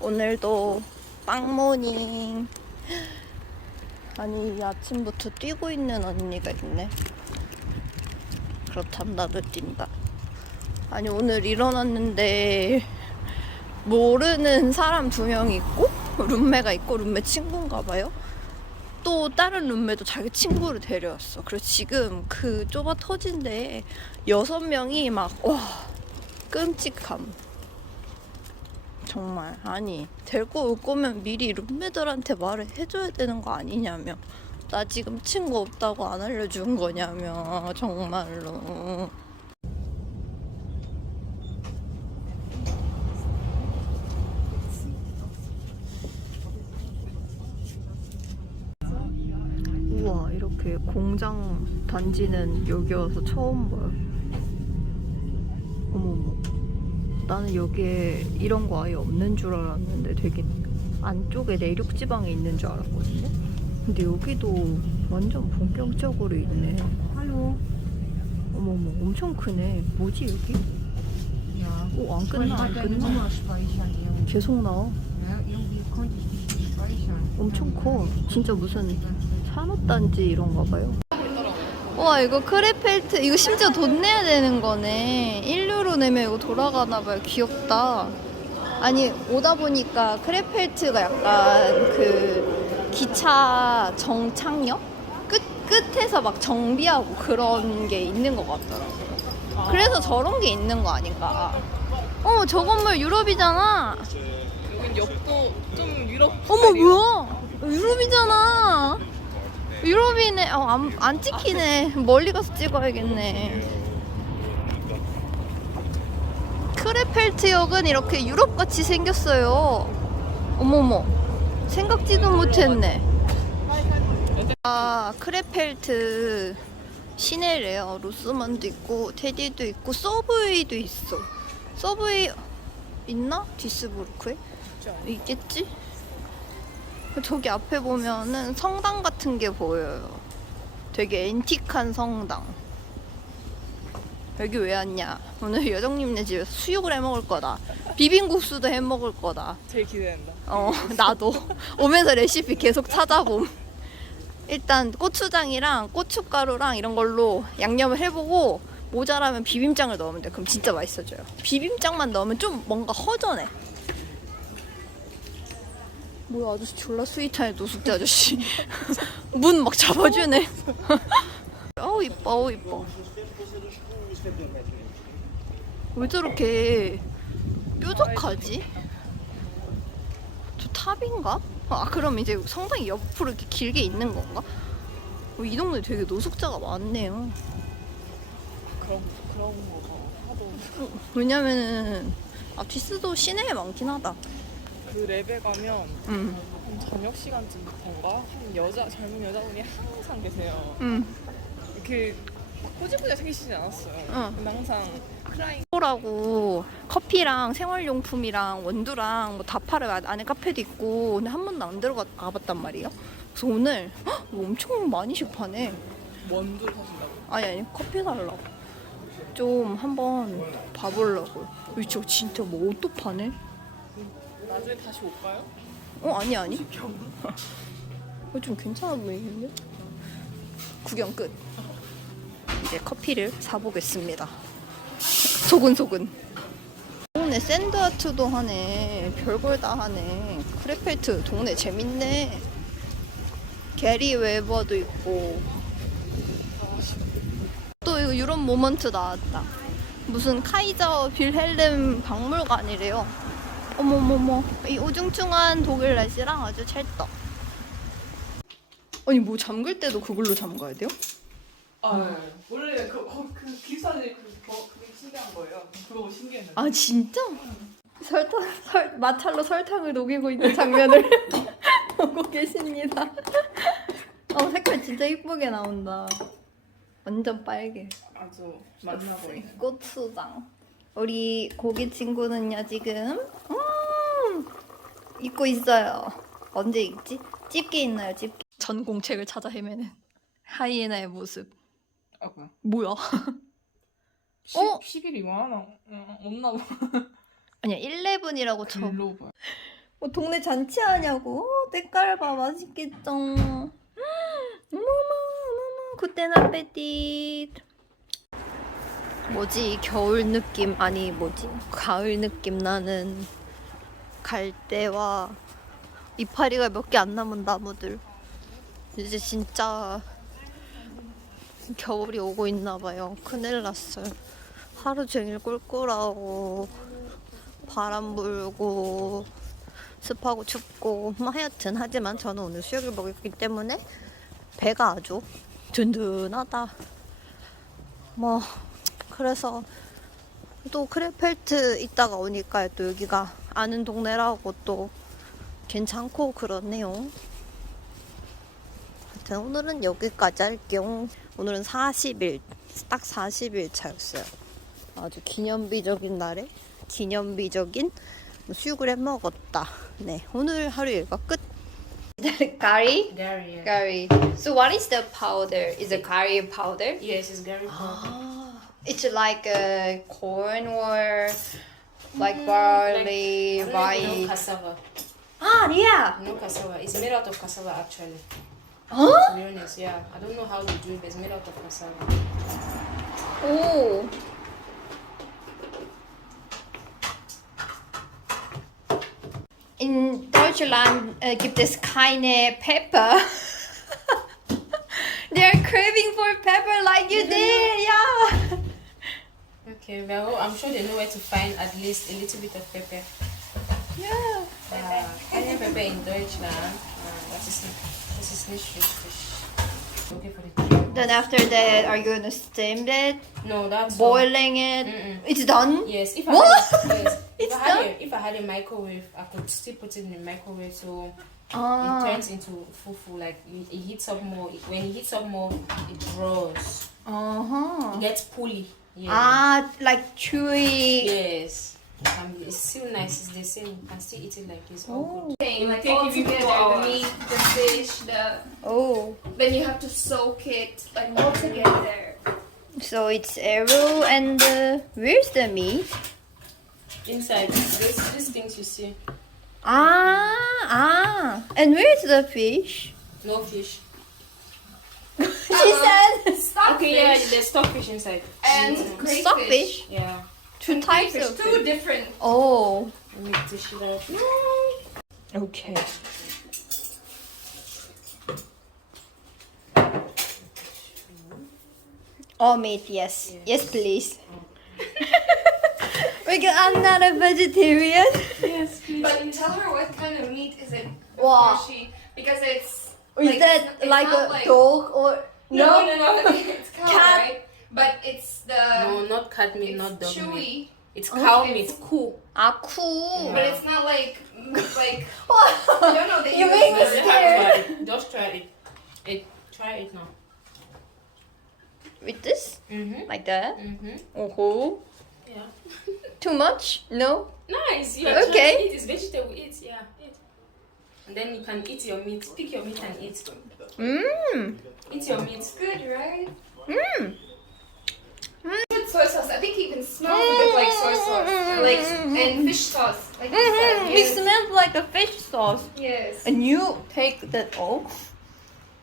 오늘도 빵모닝. 아니, 이 아침부터 뛰고 있는 언니가 있네. 그렇담, 나도 뛴다. 아니, 오늘 일어났는데, 모르는 사람 두 명 있고, 룸메가 있고, 룸메 친구인가 봐요. 또 다른 룸메도 자기 친구를 데려왔어. 그래서 지금 그 좁아 터진 데에 여섯 명이 막, 와, 끔찍함. 정말. 아니 데리고 올 거면 미리 룸메들한테 말을 해줘야 되는 거 아니냐며. 나 지금 친구 없다고 안 알려준 거냐며 정말로. 우와 이렇게 공장 단지는 여기 와서 처음 봐요 나는 여기에 이런 거 아예 없는 줄 알았는데 되게 안쪽에 내륙 지방에 있는 줄 알았거든요. 근데 여기도 완전 본격적으로 있네. Hallo. 어머머, 엄청 크네. 뭐지 여기? Ja. 오, 안 끝나, 안 끝나. 계속 나와. 엄청 커. 진짜 무슨 산업단지 이런가 봐요. 와 이거 크레펠트 이거 심지어 돈 내야 되는 거네 1 유로 내면 이거 돌아가나 봐요. 귀엽다. 아니 오다 보니까 크레펠트가 약간 그 기차 정착역? 끝 끝에서 막 정비하고 그런 게 있는 것 같더라고요. 그래서 저런 게 있는 거 아닌가. 어 저 건물 유럽이잖아. 여긴 옆도 좀 유럽 어머 뭐야? 유럽이잖아. 유럽이네. 어, 안, 안 찍히네. 멀리 가서 찍어야겠네 크레펠트역은 이렇게 유럽같이 생겼어요 어머머 생각지도 못했네 아 크레펠트 시내래요 로스만도 있고 테디도 있고 서브웨이도 있어 서브웨이 있나? 디스부르크에? 있겠지? 저기 앞에 보면은 성당 같은 게 보여요. 되게 앤틱한 성당. 여기 왜 왔냐? 오늘 여정님네 집에서 수육을 해 먹을 거다. 비빔국수도 해 먹을 거다. 제일 기대된다. 어, 나도 오면서 레시피 계속 찾아봄. 일단 고추장이랑 고춧가루랑 이런 걸로 양념을 해보고 모자라면 비빔장을 넣으면 돼. 그럼 진짜 맛있어져요. 비빔장만 넣으면 좀 뭔가 허전해. 뭐야 아저씨 졸라 스윗하네 노숙자 아저씨. 문 막 잡아주네. 어우 이뻐 어우 이뻐. 왜 저렇게 뾰족하지? 저 탑인가? 아 그럼 이제 성당이 옆으로 이렇게 길게 있는 건가? 어, 이 동네 되게 노숙자가 많네요. 그런 그런 거 하도 왜냐면은 아 디스도 시내에 많긴 하다. 그 랩에 가면 응, 한 저녁 시간쯤부터인가 한 여자 젊은 여자분이 항상 계세요. 응. 이렇게 꼬집꼬집 생기시지 않았어요. 응. 근데 항상 크라잉 라고 커피랑 생활용품이랑 원두랑 뭐 다 팔아요. 아- 안에 카페도 있고 근데 한 번도 안 들어가 봤단 말이에요. 그래서 오늘 헉, 이거 엄청 많이씩 파네. 원두를 사신다고. 아니 아니 커피 살라고. 좀 한번 봐보려고. 이저 진짜 뭐 옷도 파네. 나중에 다시 올까요? 어 아니 아니. 어, 좀 괜찮아 보이는데? 구경 끝. 이제 커피를 사보겠습니다. 소근소근. 동네 샌드아트도 하네. 별걸 다 하네. 크레펠트 동네 재밌네. 게리 웨버도 있고. 또 이거 유럽 모먼트 나왔다. 무슨 카이저 빌헬름 박물관이래요. 어머머머 이 우중충한 독일 날씨랑 아주 찰떡 아니 뭐 잠글 때도 그걸로 잠가야 돼요? 아 네. 원래 그, 그, 그 기사들이 그, 거, 그게 신기한 거예요. 그거 신기했는데. 아 진짜? 설탕 설 마찰로 설탕을 녹이고 있는 장면을 보고 계십니다 어 색깔 진짜 이쁘게 나온다 완전 빨개 아주 만나 보이는. 고추장 우리 고기 친구는요 지금 음 입고 있어요 언제 입지? 집게 있나요 집게 전 공책을 찾아 헤매는 하이에나의 모습 아 뭐야? 뭐야 시, 어? 11이 많아. 응, 없나 봐. 아니야 11이라고 쳐 글로벌. 뭐 동네 잔치하냐고. 어, 때깔 봐 맛있겠죠. 어머머 어머머 그땐 아페tit. 뭐지 겨울 느낌 아니 뭐지 가을 느낌 나는 갈대와 이파리가 몇 개 안 남은 나무들 이제 진짜 겨울이 오고 있나 봐요 큰일 났어요 하루 종일 꿀꿀하고 바람 불고 습하고 춥고 뭐 하여튼 하지만 저는 오늘 수육을 먹었기 때문에 배가 아주 든든하다 뭐 그래서 또 크레펠트 있다가 오니까 또 여기가 아는 동네라고 또 괜찮고 그러네요. 하여튼 오늘은 여기까지 할게요. 오늘은 40일, 딱 40일 차였어요. 아주 기념비적인 날에 기념비적인 수육을 해 먹었다. 네, 오늘 하루 일과 끝. curry, Gary, yeah. curry. So what is the powder? Is it curry powder? Yes, it's Gary powder. Ah, it's like a corn or like barley, even know rye. cassava. Ah, yeah. No cassava. It's made out of cassava actually. Huh? To be honest, yeah. I don't know how they do it, but it's made out of cassava. Oh. In Deutschland äh, gibt es keine Pepper. they are craving for pepper like you did, yeah. Okay, well, I'm sure they know where to find at least a little bit of pepper. Yeah. Uh, keine pepper in Deutschland. Uh, das ist nicht, das ist nicht richtig. Okay for the Then after that, are you gonna steam it, No, that's all. boiling it? Mm-mm. It's done. Yes, if I What? had, yes, if I had done? a, if I had a microwave, I could still put it in the microwave so Ah. it turns into fufu. Like it, it heats up more. When it heats up more, it draws. Uh huh. It gets pulley. Yeah. Ah, like chewy. Yes. Um, it's still nice. It's the same. You can still eat it like this. All good. like take all together, the hours. meat, the fish, the Oh. then you have to soak it like all together. So it's arrow and uh, where's the meat? Inside, this these things you see. Ah, ah. And where's the fish? No fish. she said Stockfish Okay, yeah, there's stockfish inside. and Mm. stockfish. Yeah. Two types Crayfish, of two fish. different. Oh. Let me dish it out. Okay. Oh, meat, yes. Yes, please. because I'm not a vegetarian. Yes. Please. But tell her what kind of meat is it Wow. she because it's Is Like, that it's- it's like not a like- dog or no no no, it's cow Cat. right? But it's the No, not cat meat, it's not dog chewy, meat. It's cow Okay. meat. Cool. Ah, cool. but it's not like like What? no no they You use made me the- Just try it. Just try it. It. Try it now. With this? Mhm. Like that? Mhm. Oh. Yeah. Too much? No? Nice. You Okay. okay. Eat. It's vegetable. Eat. Yeah. Eat. And then you can eat your meat. Pick your meat and eat. Mmm. Eat your meat. good right? Mmm Good soy sauce. I think you can smell a bit like soy sauce, like and fish sauce. Like you said, Mm, it yes. smells like a fish sauce. yes. And you take that off.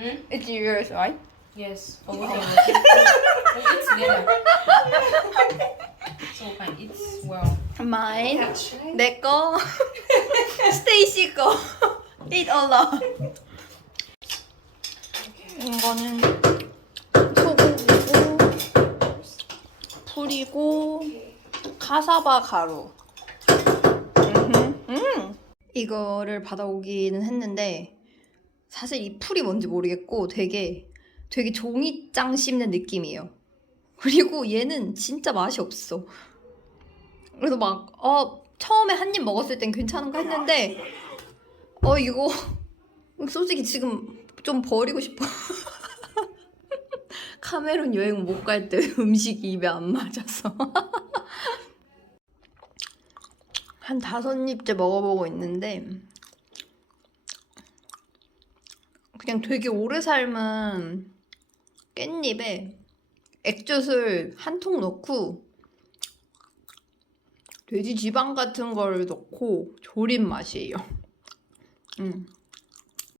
Mm? It's yours, right? Yes. For what we eat together. So we can eat well. Mine. That's right. 내 거. 스테이시 거. Eat alone. 이거는 풀이고 카사바 가루. 음. 이거를 받아오기는 했는데 사실 이 풀이 뭔지 모르겠고 되게 되게 종이장 씹는 느낌이에요. 그리고 얘는 진짜 맛이 없어. 그래서 막, 어, 처음에 한 입 먹었을 땐 괜찮은가 했는데, 어, 이거, 솔직히 지금 좀 버리고 싶어. 카메룬 여행 못 갈 때 음식이 입에 안 맞아서. 한 다섯 입째 먹어보고 있는데, 그냥 되게 오래 삶은 깻잎에 액젓을 한 통 넣고 돼지 지방 같은 걸 넣고 조린 맛이에요. 응.